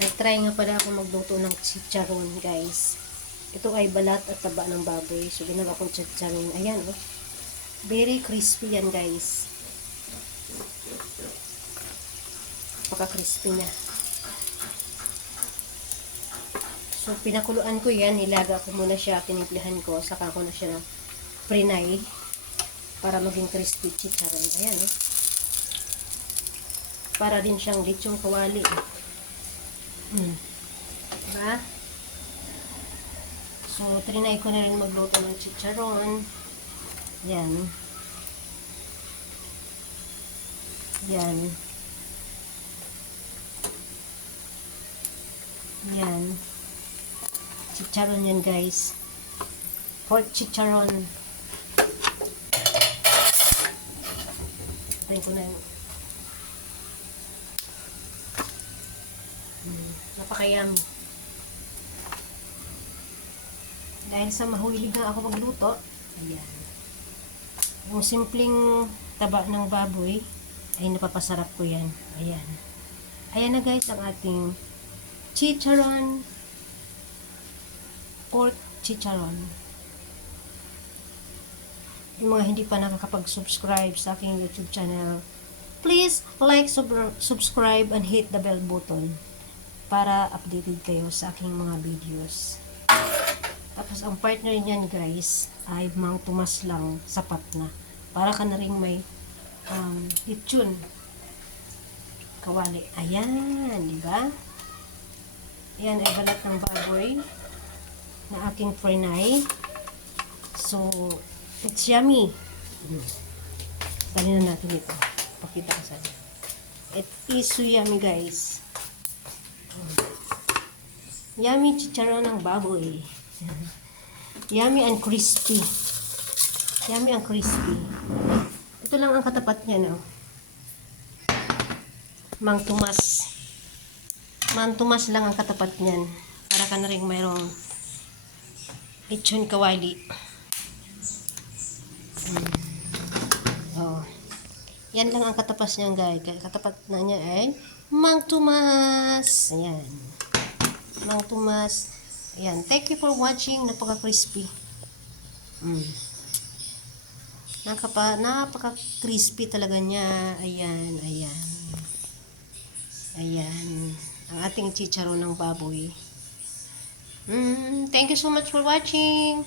Nag-try nga pala ako magluto ng chicharon, guys. Ito ay balat at taba ng baboy. So, ginawa kong chicharon. Ayan, oh. Very crispy yan, guys. Paka-crispy na. So, pinakuluan ko yan. Nilaga ko muna siya. Tinimplahan ko. Saka ko na siya na prinay para maging crispy chicharon. Ayan, oh. Para din siyang lechong kawali. Hmm. Diba? So, trinay ko na rin magluto ng chicharon. Yan. Yan. Yan. Chicharon yan, guys. Pork chicharon. Tayo ko na yung Napakayami. Dahil sa mahulig na ako magluto, ayan. Yung simpleng taba ng baboy, ay napapasarap ko yan. Ayan. Ayan na guys ang ating chicharon pork chicharon. Yung mga hindi pa nakakapag-subscribe sa aking YouTube channel, please like, sub- subscribe, and hit the bell button para updated kayo sa aking mga videos. Tapos ang partner niyan guys ay Mang Tomas lang sapat na. Para ka na rin may um, lechon. Kawali. Ayan, di ba? Ayan ay balat ng baboy na aking frenay. So, it's yummy. Dali na natin ito. Pakita ko sa. It is so yummy guys. Yummy chicharon ng baboy. Yummy and crispy. Yummy and crispy. Ito lang ang katapat niya, no? Mang Tomas. Mang Tomas lang ang katapat niyan. Para ka na rin mayroong lechon kawali. Mm. Oh. Yan lang ang katapas niyan, guys. Katapat na niya ay Mang Tomas. Ayan. Mang Tomas. Ayan. Thank you for watching. Napaka-crispy. Mm. Nakapa, napaka-crispy talaga niya. Ayan, ayan. Ayan. Ang ating chicharon ng baboy. Mm, thank you so much for watching.